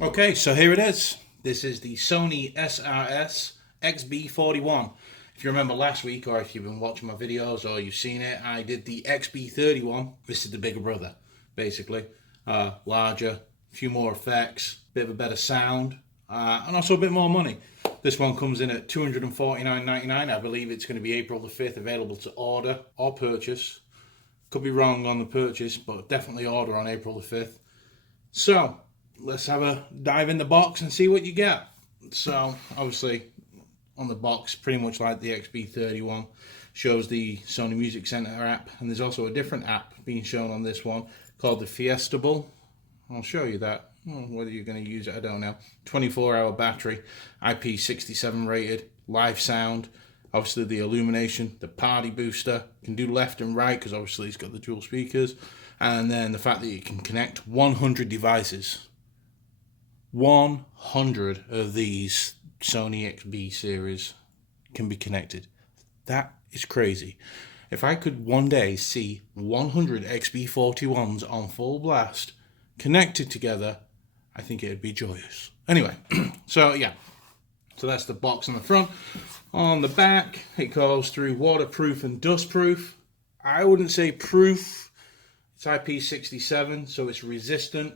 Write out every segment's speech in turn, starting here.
Okay, so here it is. This is the Sony SRS-XB41. If you remember last week, or if you've been watching my videos or you've seen it, I did the XB31. This is the bigger brother, basically. Larger, a few more effects, bit of a better sound, and also a bit more money. This one comes in at $249.99. I believe it's going to be April the 5th, available to order or purchase. Could be wrong on the purchase, but definitely order on April the 5th. So, let's have a dive in the box and see what you get. So, obviously, on the box, pretty much like the XB31, shows the Sony Music Center app, and there's also a different app being shown on this one called the Fiestable. I'll show you that. Whether you're going to use it, I don't know. 24-hour battery, IP67 rated, live sound, obviously the Illumination, the party booster, can do left and right because obviously it's got the dual speakers, and then the fact that you can connect 100 devices. 100 of these Sony XB series can be connected. That is crazy. If I could one day see 100 XB41s on full blast connected together, I think it'd be joyous. Anyway, so yeah, so that's the box on the front. On the back, it goes through waterproof and dustproof. I wouldn't say proof. It's IP67, so it's resistant.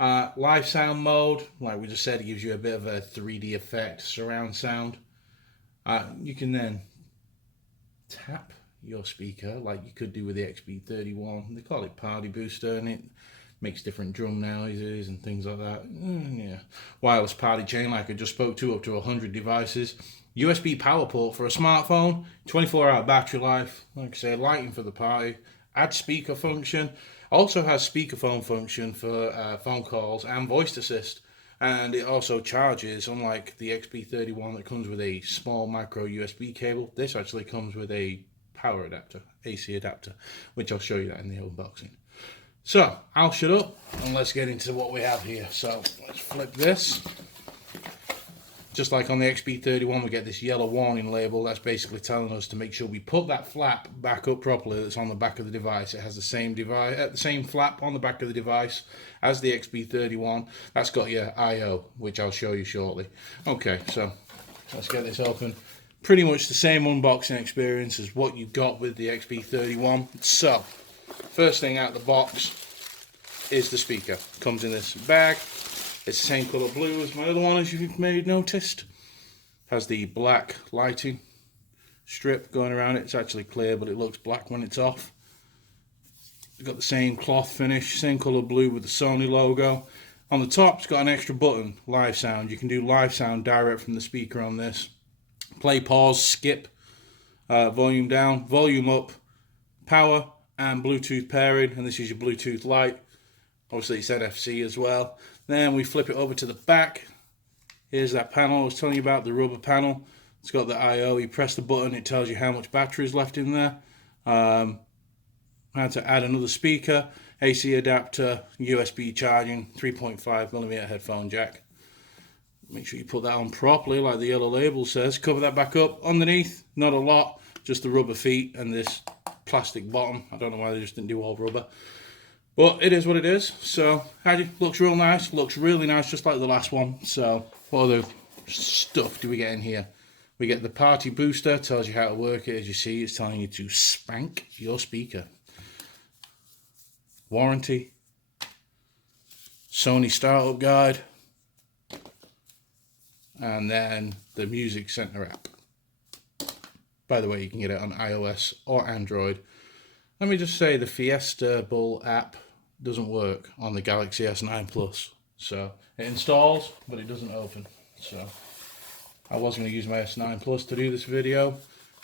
Live sound mode, like we just said, it gives you a bit of a 3D effect, surround sound. You can then tap your speaker like you could do with the XB31. They call it party booster, and it makes different drum noises and things like that. Yeah. Wireless party chain, like I just spoke to, up to 100 devices. USB power port for a smartphone. 24-hour battery life. Like I say, lighting for the party. Add speaker function. Also has speakerphone function for phone calls and voice assist. And it also charges, unlike the XB31 that comes with a small micro USB cable. This actually comes with a power adapter, AC adapter, which I'll show you that in the unboxing. So, I'll shut up and let's get into what we have here. So, let's flip this. Just like on the XB31, we get this yellow warning label. That's basically telling us to make sure we put that flap back up properly that's on the back of the device. It has the same flap on the back of the device as the XB31. That's got your I/O, which I'll show you shortly. Okay, so let's get this open. Pretty much the same unboxing experience as what you got with the XB31. So, first thing out of the box is the speaker. Comes in this bag. It's the same colour blue as my other one, as you've maybe noticed. Has the black lighting strip going around it. It's actually clear, but it looks black when it's off. It's got the same cloth finish, same colour blue with the Sony logo. On the top, it's got an extra button, live sound. You can do live sound direct from the speaker on this. Play, pause, skip, volume down, volume up, power, and Bluetooth pairing. And this is your Bluetooth Lite. Obviously, it's NFC as well. Then we flip it over to the back. Here's that panel I was telling you about, the rubber panel. It's got the I/O. You press the button, it tells you how much battery is left in there. How to add another speaker, AC adapter, USB charging, 3.5mm headphone jack. Make sure you put that on properly, like the yellow label says. Cover that back up. Underneath, not a lot, just the rubber feet and this plastic bottom. I don't know why they just didn't do all rubber. But it is what it is. So, looks real nice. Looks really nice, just like the last one. So, what other stuff do we get in here? We get the party booster. Tells you how to work it. As you see, it's telling you to spank your speaker. Warranty. Sony startup guide. And then the Music Center app. By the way, you can get it on iOS or Android. Let me just say the Fiestable app doesn't work on the Galaxy S9 Plus. So it installs, but it doesn't open. So I was going to use my S9 Plus to do this video,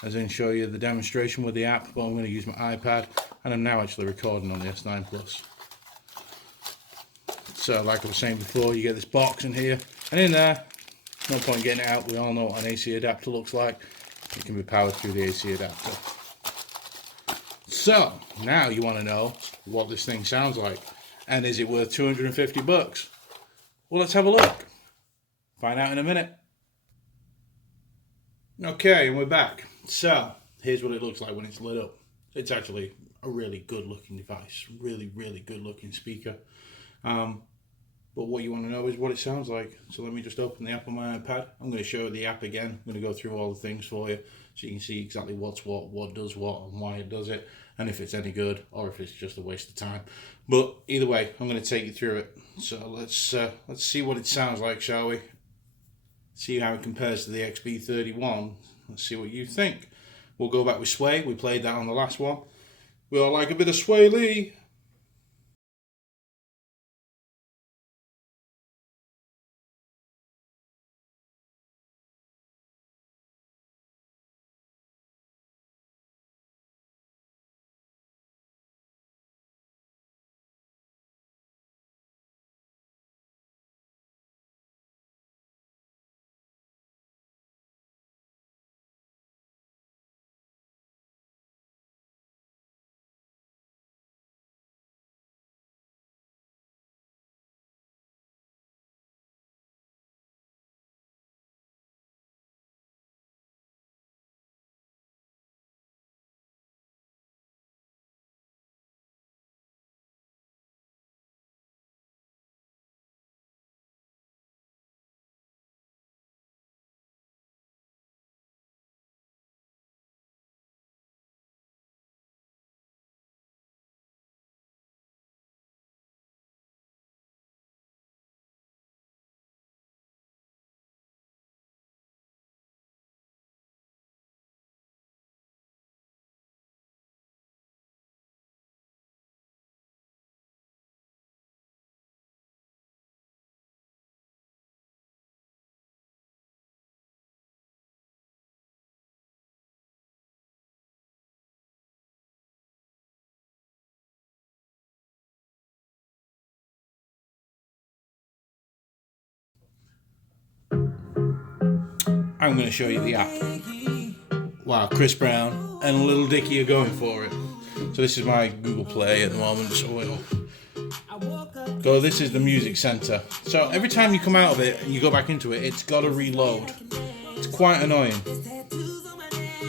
as in show you the demonstration with the app, but I'm going to use my iPad, and I'm now actually recording on the S9 Plus. So like I was saying before, you get this box in here, and in there, no point getting it out. We all know what an AC adapter looks like. It can be powered through the AC adapter. So, now you want to know what this thing sounds like. And is it worth 250 bucks? Well, let's have a look. Find out in a minute. Okay, and we're back. So, here's what it looks like when it's lit up. It's actually a really good looking device, really good looking speaker. But what you want to know is what it sounds like. So let me just open the app on my iPad. I'm going to show you the app again. I'm going to go through all the things for you so you can see exactly what's what does what, and why it does it, and if it's any good or if it's just a waste of time. But either way, I'm going to take you through it. So let's see what it sounds like, shall we? See how it compares to the XB41. Let's see what you think. We'll go back with Sway. We played that on the last one. We all like a bit of Sway Lee. I'm going to show you the app. Wow, Chris Brown and Little Dicky are going for it. So this is my Google Play at the moment. So we'll go. This is the music center. So every time you come out of it and you go back into it, it's got to reload. It's quite annoying.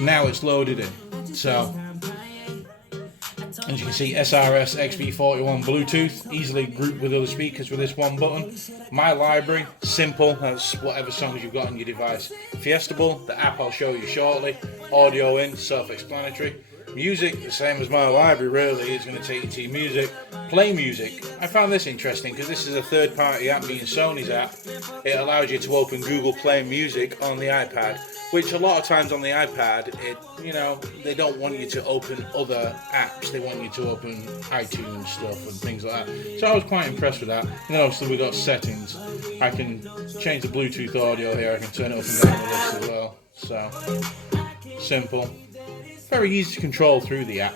Now it's loaded in. So as you can see, SRS-XB41 Bluetooth, easily grouped with other speakers with this one button. My library, simple, that's whatever songs you've got on your device. Fiestable, the app I'll show you shortly. Audio in, self-explanatory. Music, the same as my library really, it's going to take you to your music. Play music. I found this interesting because this is a third-party app, being Sony's app. It allows you to open Google Play Music on the iPad, which a lot of times on the iPad, they don't want you to open other apps. They want you to open iTunes stuff and things like that. So I was quite impressed with that. And then obviously we've got settings. I can change the Bluetooth audio here. I can turn it up and down the list as well. So simple. Very easy to control through the app.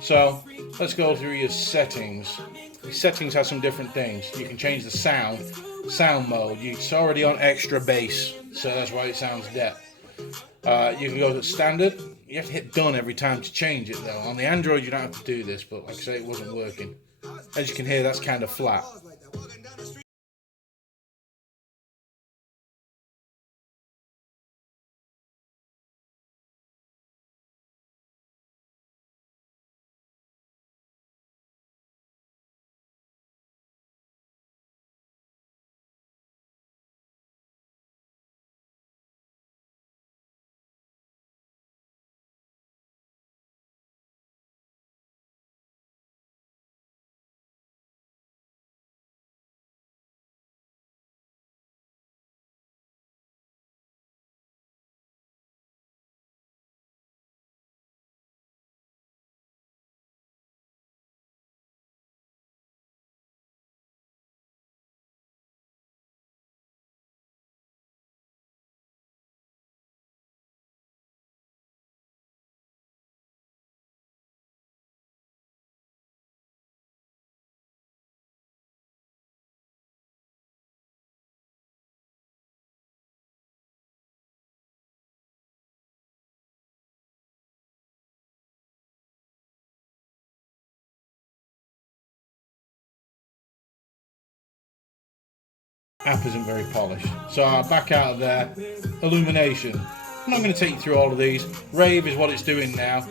So let's go through your settings. Your settings have some different things. You can change the sound mode. It's already on extra bass, so that's why it sounds deaf. You can go to standard. You have to hit done every time to change it though. On the Android you don't have to do this, but like I say, it wasn't working. As you can hear, that's kind of flat. App isn't very polished. So I'll back out of there. Illumination. I'm not going to take you through all of these. Rave is what it's doing now.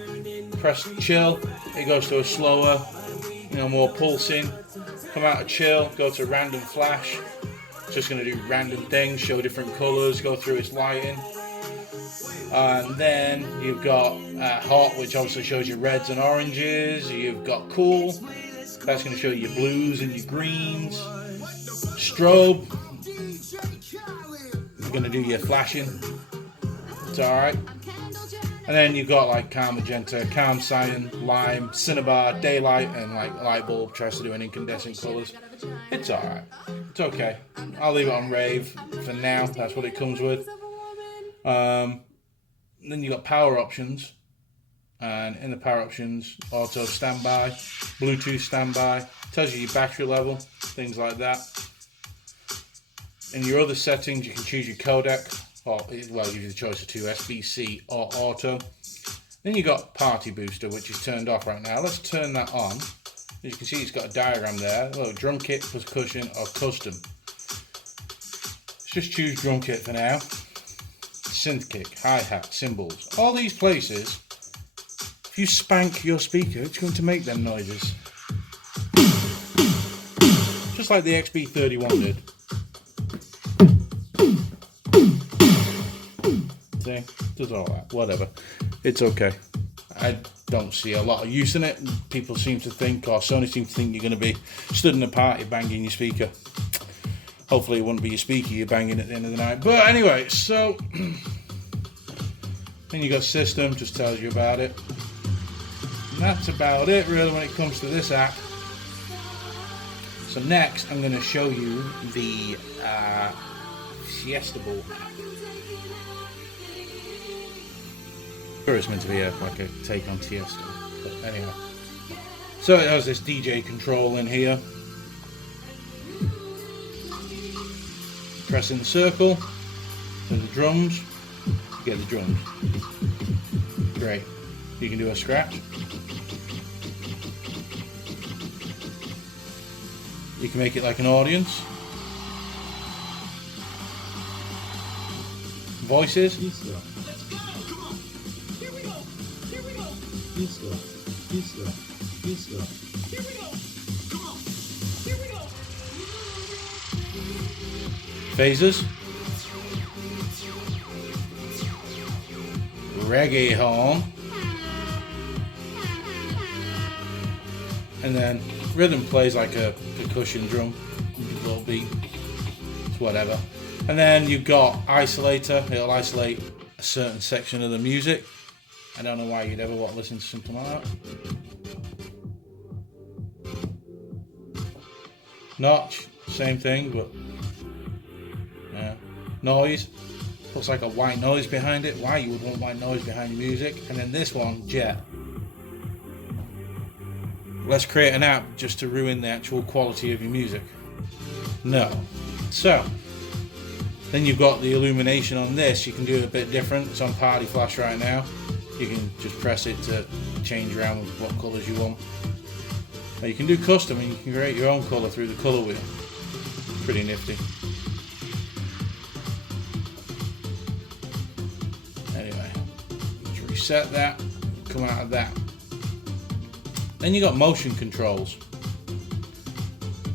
press chill, it goes to a slower, more pulsing. Come out of chill, go to random flash. It's just going to do random things, show different colours, go through its lighting. And then you've got hot, which obviously shows your reds and oranges. You've got cool, that's going to show you your blues and your greens. Strobe, you're going to do your flashing. It's alright. And then you've got like calm magenta, calm cyan, lime, cinnabar, daylight, and like light bulb tries to do an incandescent colours. It's alright. It's okay. I'll leave it on rave for now. That's what it comes with. Then you've got power options. And in the power options, auto standby, Bluetooth standby, tells you your battery level, things like that. In your other settings, you can choose your codec, or well, give you the choice of two, SBC or auto. Then you got party booster, which is turned off right now. Let's turn that on. As you can see, it's got a diagram there. Look, drum kit, percussion, or custom. Let's just choose drum kit for now. Synth kick, hi-hat, cymbals. All these places, if you spank your speaker, it's going to make them noises. Just like the XB41 did. See? Does all that. Whatever. It's okay. I don't see a lot of use in it. People seem to think, or Sony seems to think, you're going to be stood in a party banging your speaker. Hopefully it wouldn't be your speaker you're banging at the end of the night. But anyway, so then you got system, just tells you about it. And that's about it really when it comes to this app. So next I'm going to show you the Fiestable app. Sure, it's meant to be like a take on Tiesto, but anyway. So it has this DJ control in here. Press in the circle, and the drums, you get the drums. Great. You can do a scratch. You can make it like an audience. Voices. Phases. Reggae horn. And then rhythm plays like a percussion drum. Little beat. It's whatever. And then you've got isolator. It'll isolate a certain section of the music. I don't know why you'd ever want to listen to something like that. Notch, same thing, but yeah. Noise, looks like a white noise behind it. Why you would want white noise behind your music? And then this one, jet. Let's create an app just to ruin the actual quality of your music. No. So then you've got the illumination on this. You can do it a bit different. It's on party flash right now. You can just press it to change around with what colours you want. Now you can do custom and you can create your own colour through the colour wheel. Pretty nifty. Anyway, let's reset that, come out of that. Then you got motion controls.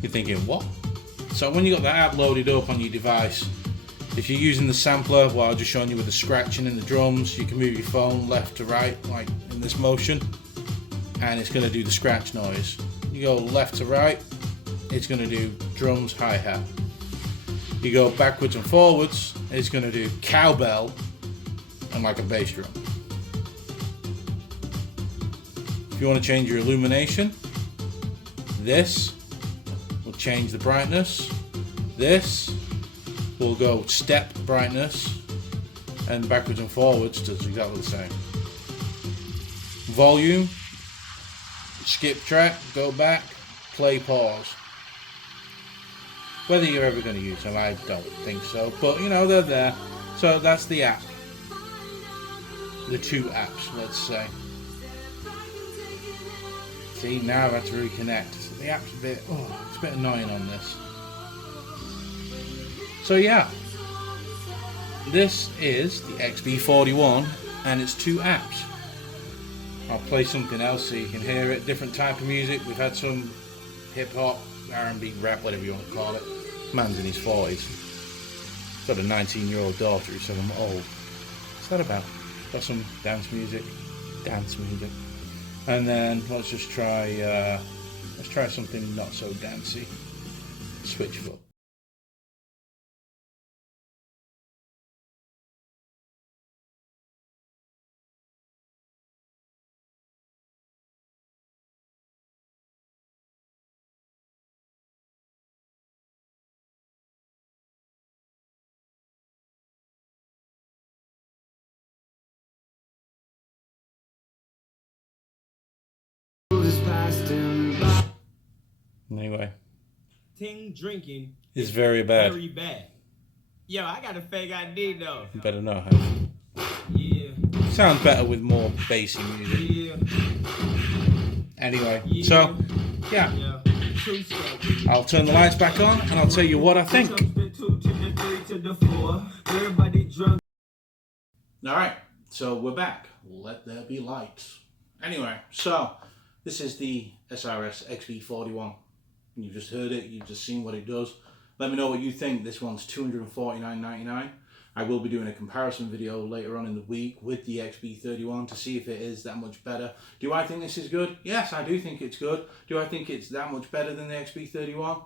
You're thinking, what? So when you got that app loaded up on your device, if you're using the sampler, well, I'm just showing you with the scratching in the drums, you can move your phone left to right, like in this motion, and it's going to do the scratch noise. You go left to right, it's going to do drums, hi-hat. You go backwards and forwards, it's going to do cowbell and like a bass drum. If you want to change your illumination, this will change the brightness. This will go step brightness, and backwards and forwards does exactly the same. Volume, skip track, go back, play, pause. Whether you're ever going to use them, I don't think so, but you know, they're there. So that's the app. The two apps, let's say. See, now I've had to reconnect. So the app's it's a bit annoying on this. So yeah, this is the XB41 and it's two apps. I'll play something else so you can hear it. Different type of music. We've had some hip hop, R&B, rap, whatever you want to call it. Man's in his 40s. He's got a 19-year-old daughter who said I'm old. What's that about? Got some dance music. And then let's just try something not so dancey. Switchfoot. Anyway, drinking is very bad. Very bad. Yo, I got a fake ID though. You better know how. Yeah. Sounds better with more bassy music. Yeah. Anyway, Yeah. so yeah. I'll turn the lights back on and I'll tell you what I think. Alright, so we're back. Let there be lights. Anyway, so this is the SRS-XB41. You've just heard it, you've just seen what it does. Let me know what you think. This one's $249.99. I will be doing a comparison video later on in the week with the XB31 to see if it is that much better. Do I think this is good? Yes, I do think it's good. Do I think it's that much better than the XB31?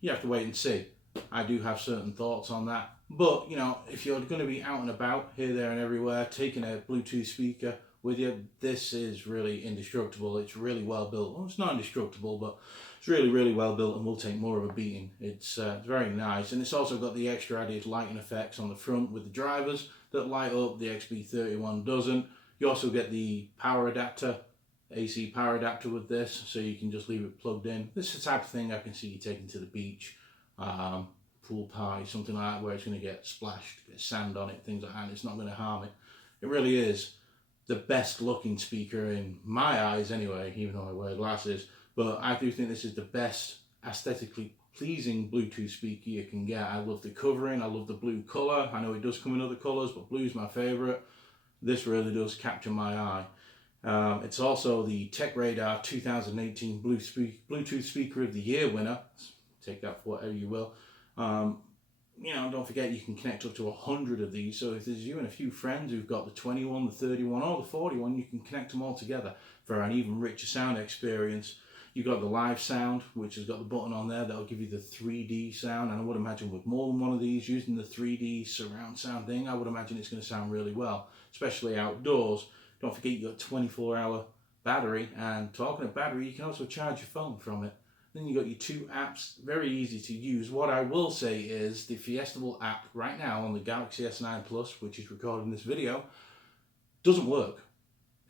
You have to wait and see. I do have certain thoughts on that. But, you know, if you're going to be out and about, here, there and everywhere, taking a Bluetooth speaker with you, this is really indestructible. It's really well built. Well, it's not indestructible, but it's really, really well built and will take more of a beating. It's very nice. And it's also got the extra added lighting effects on the front with the drivers that light up. The XB31 doesn't. You also get the power adapter, AC power adapter with this, so you can just leave it plugged in. This is the type of thing I can see you taking to the beach, pool party, something like that, where it's going to get splashed, get sand on it, things like that, and it's not going to harm it. It really is the best looking speaker in my eyes anyway, even though I wear glasses. But I do think this is the best aesthetically pleasing Bluetooth speaker you can get. I love the covering, I love the blue colour. I know it does come in other colours, but blue's my favourite. This really does capture my eye. It's also the Tech Radar 2018 Bluetooth Speaker of the Year winner. Take that for whatever you will. You know, don't forget you can connect up to 100 of these. So if there's you and a few friends who've got the 21, the 31 or the 41, you can connect them all together for an even richer sound experience. You've got the live sound, which has got the button on there that'll give you the 3D sound. And I would imagine with more than one of these using the 3D surround sound thing, I would imagine it's going to sound really well, especially outdoors. Don't forget you've got a 24-hour battery, and talking of battery, you can also charge your phone from it. Then you've got your two apps, very easy to use. What I will say is the Fiestable app right now on the Galaxy S9 Plus, which is recording this video, doesn't work.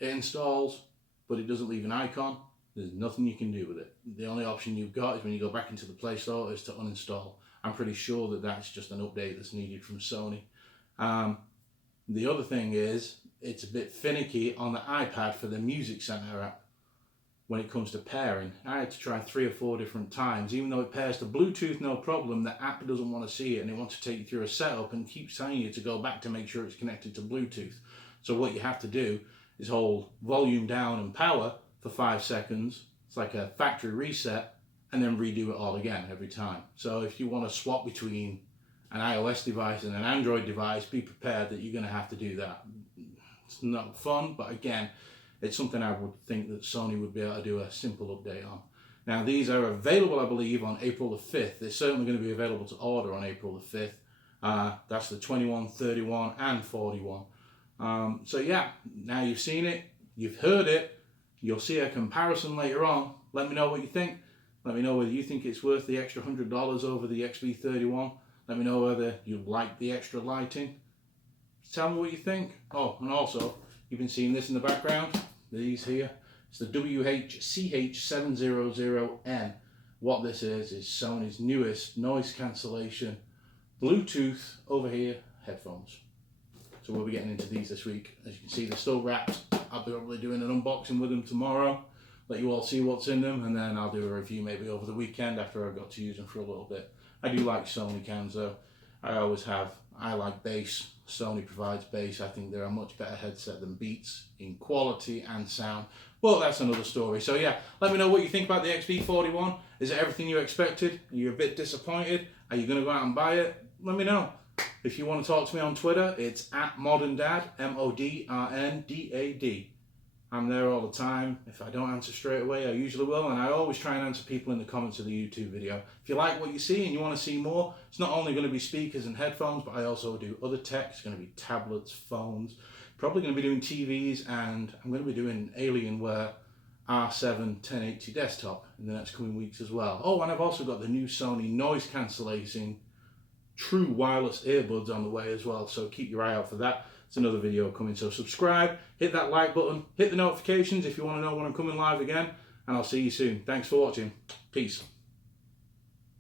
It installs, but it doesn't leave an icon. There's nothing you can do with it. The only option you've got is when you go back into the Play Store is to uninstall. I'm pretty sure that that's just an update that's needed from Sony. The other thing is, it's a bit finicky on the iPad for the Music Center app when it comes to pairing. I had to try 3 or 4 different times. Even though it pairs to Bluetooth, no problem, the app doesn't want to see it and it wants to take you through a setup and keeps telling you to go back to make sure it's connected to Bluetooth. So what you have to do is hold volume down and power for 5 seconds. It's like a factory reset, and then redo it all again every time. So if you want to swap between an iOS device and an Android device, be prepared that you're going to have to do that. It's not fun, but again, it's something I would think that Sony would be able to do a simple update on. Now, these are available, I believe, on April the 5th. They're certainly going to be available to order on April the 5th. That's the 21, 31, and 41. So yeah, now you've seen it, you've heard it, you'll see a comparison later on. Let me know what you think. Let me know whether you think it's worth the extra $100 over the XB31. Let me know whether you like the extra lighting. Tell me what you think. Oh, and also, you've been seeing this in the background. These here. It's the WH-CH700N. What this is Sony's newest noise cancellation Bluetooth over here headphones. So we'll be getting into these this week. As you can see, they're still wrapped. I'll be probably doing an unboxing with them tomorrow. Let you all see what's in them, and then I'll do a review maybe over the weekend after I've got to use them for a little bit. I do like Sony cans though. I always have. I like bass. Sony provides bass. I think they're a much better headset than Beats in quality and sound. But that's another story. So yeah, let me know what you think about the XB41. Is it everything you expected? Are you a bit disappointed? Are you going to go out and buy it? Let me know. If you want to talk to me on Twitter, it's @ModernDad, MODRNDAD. I'm there all the time. If I don't answer straight away, I usually will, and I always try and answer people in the comments of the YouTube video. If you like what you see and you want to see more, it's not only going to be speakers and headphones, but I also do other tech. It's going to be tablets, phones, probably going to be doing TVs, and I'm going to be doing Alienware R7 1080 desktop in the next coming weeks as well. Oh, and I've also got the new Sony noise cancellation true wireless earbuds on the way as well, so keep your eye out for that. It's another video coming, so subscribe, hit that like button, hit the notifications if you want to know when I'm coming live again, and I'll see you soon. Thanks for watching. Peace.